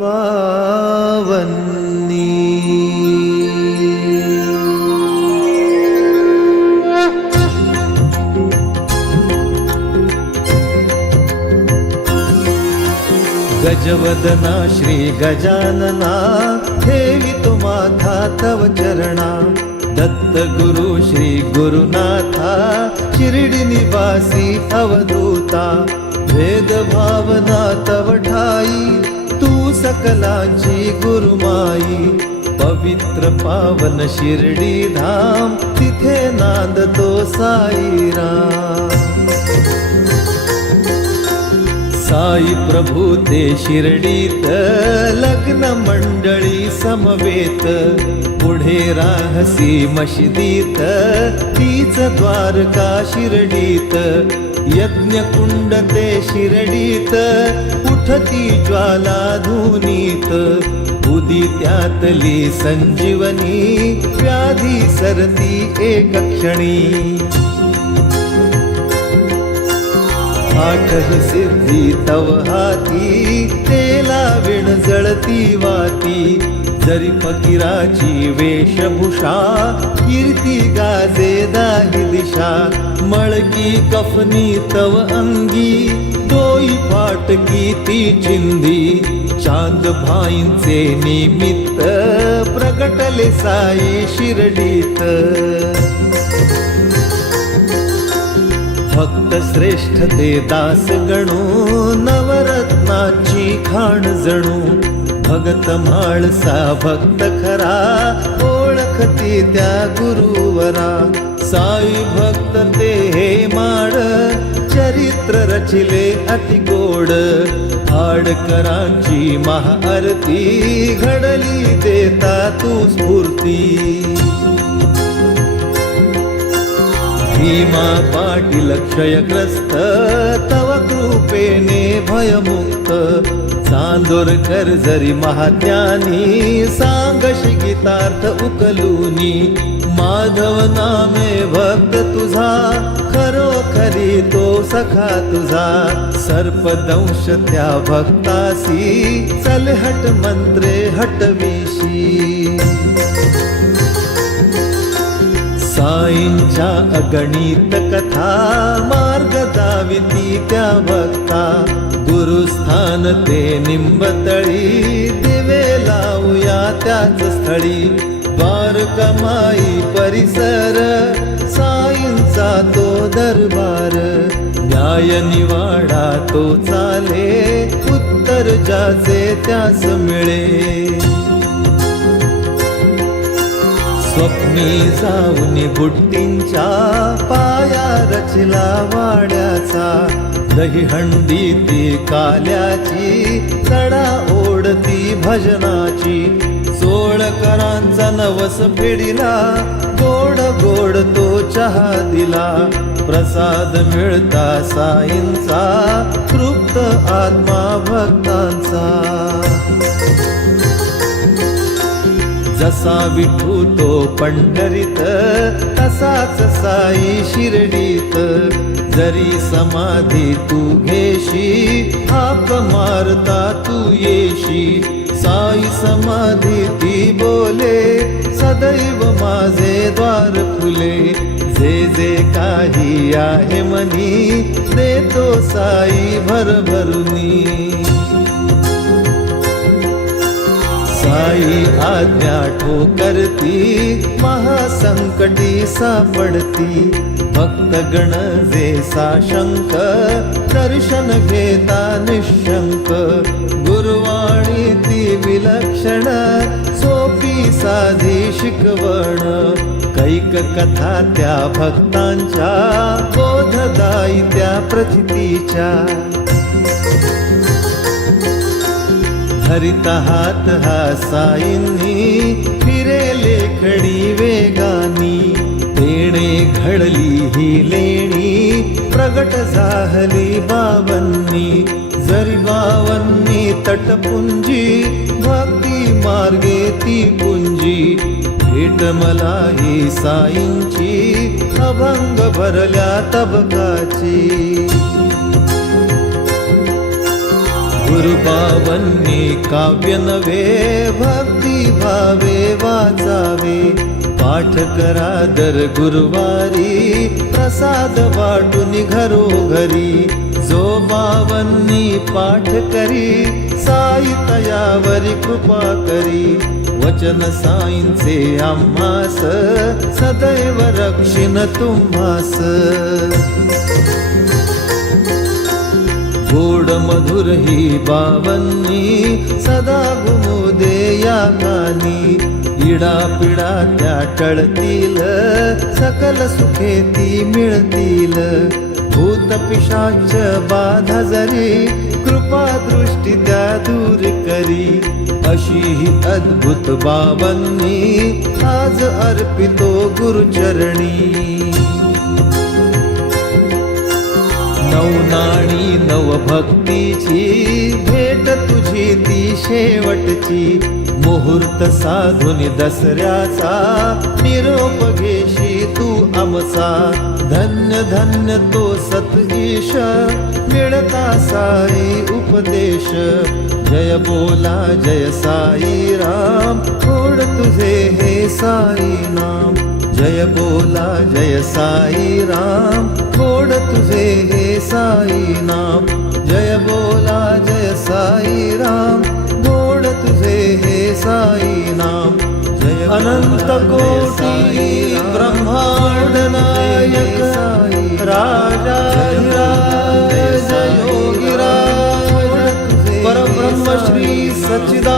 मा गजवदना श्री गजानना हेवितु माथा तव चरणा। दत्तगुरु श्री गुरुनाथा किरिडि निवासी तव भेदभावना तव ढाई सकलाची गुरुमाई पवित्र पावन शिर्डी धाम तिथे नांदतो साईराम. साई प्रभू ते शिर्डीत लग्न मंडळी समवेत पुढे राहसी मशिदीत तीच द्वारका शिर्डीत यज्ञकुंड ते शिरडीत उठती ज्वाला धुनीत उदित्यातली संजीवनी व्याधी सरती एक क्षणी आठही सिद्धी तव हाती तेला विण जळती वाती. जरी फकीराची वेशभूषा कीर्ती गाजे दाही दिशा मळकी कफनी तव अंगी दोई फाटकी ती चिंधी चांद भाईंचे निमित्त प्रगटले साई शिर्डीत. भक्त श्रेष्ठ ते दास गणू नवरत्नाची खाण जणू भगत माळसा भक्त खरा ओळखती त्या गुरुवरा. साई भक्त ते हे माड चरित्र रचिले अति गोड. हाडकरांची महाआरती घडली देता तू स्फूर्ती. भीमा पाटील क्षयग्रस्त तव कृपेने भयमुक्त. चांदोरकर जरी महाज्ञानी सांगशी गीतार्थ उकलूनी. माधव नामे भक्त तुझा खरोखरी तो सखा तुझा. सर्पदंश त्या भक्तासी चलहट मंत्रे हटविशी. साईंच्या अगणित कथा मार्ग दाविती त्या वक्ता. गुरुस्थान ते निंबतळी दिवे लावूया त्याच स्थळी. द्वारकमाई परिसर साईंचा तो दरबार. न्याय निवाडा तो चाले उत्तर ज्याचे त्यास मिळे. स्वप्नी जाऊन बुट्टींच्या पाया रचला वाड्याचा. दहीहंडी ती काल्याची चढा ओढती भजनाची. सोळकरांचा नवस फेडिला गोड गोड तो चहा दिला. प्रसाद मिळता साईंचा तृप्त आत्मा भक्तांचा. जसा विठू तो पंढरीत तसाच साई शिर्डीत. जरी समाधी तू घेशी हाक मारता तू येशी. साई समाधी ती बोले सदैव माझे द्वार खुले. जे जे काही आहे मनी देतो साई भरभरुनी. आई आज्ञा ठोकरती महासंकटी सापडती. भक्त गण जे साशंक दर्शन घेता निशंक. गुरुवाणी ती विलक्षण सोपी साधी शिकवण. कैक कथा त्या भक्तांच्या बोधदायी त्या प्रचितीच्या हरित हात हा साईंनी फिरे लेखणी वेगानी तेणे घडली ही लेणी प्रगट झाली बावन्नी जरी बावन्नी तटपुंजी भक्ती मार्गे ती पुंजी. भेट मला ही साईंची अभंग भरल्या तबकाची. गुरुबावन्नी काव्य नवे भक्ती भावे वाचावे। पाठ करा दर गुरुवारी प्रसाद वाटून घरोघरी जो बावन्नी पाठ करी साई तयावरी कृपा करी। वचन साईंचे आम्हास सदैव रक्षिन तुम्हास। गोड मधुर ही बावन्नी सदा गुमुदे या कानी. इडा पिडा त्या टळतील सकल सुखे ती मिळतील. भूत पिशाच बाधा जरी कृपा दृष्टी त्या दूर करी. अशी ही अद्भुत बावन्नी आज अर्पितो गुरुचरणी. नवनाणी नवभक्तीची भेट तुझी ती शेवटची. मुहूर्त साधून दसऱ्याचा निरोप घेशी तू आमचा. धन्य धन्य तो सत ईश मिळता साई उपदेश. जय बोला जय साई राम कोण तुझे हे साई नाम जय बोला जय साई राम। गोड तुझे हे साई नाम। जय बोला जय साई राम। गोड तुझे हे साई नाम। जय अनंत कोटी ब्रह्मांड नायक। राजा योगीराज। परब्रह्म श्री सच्चिदानंद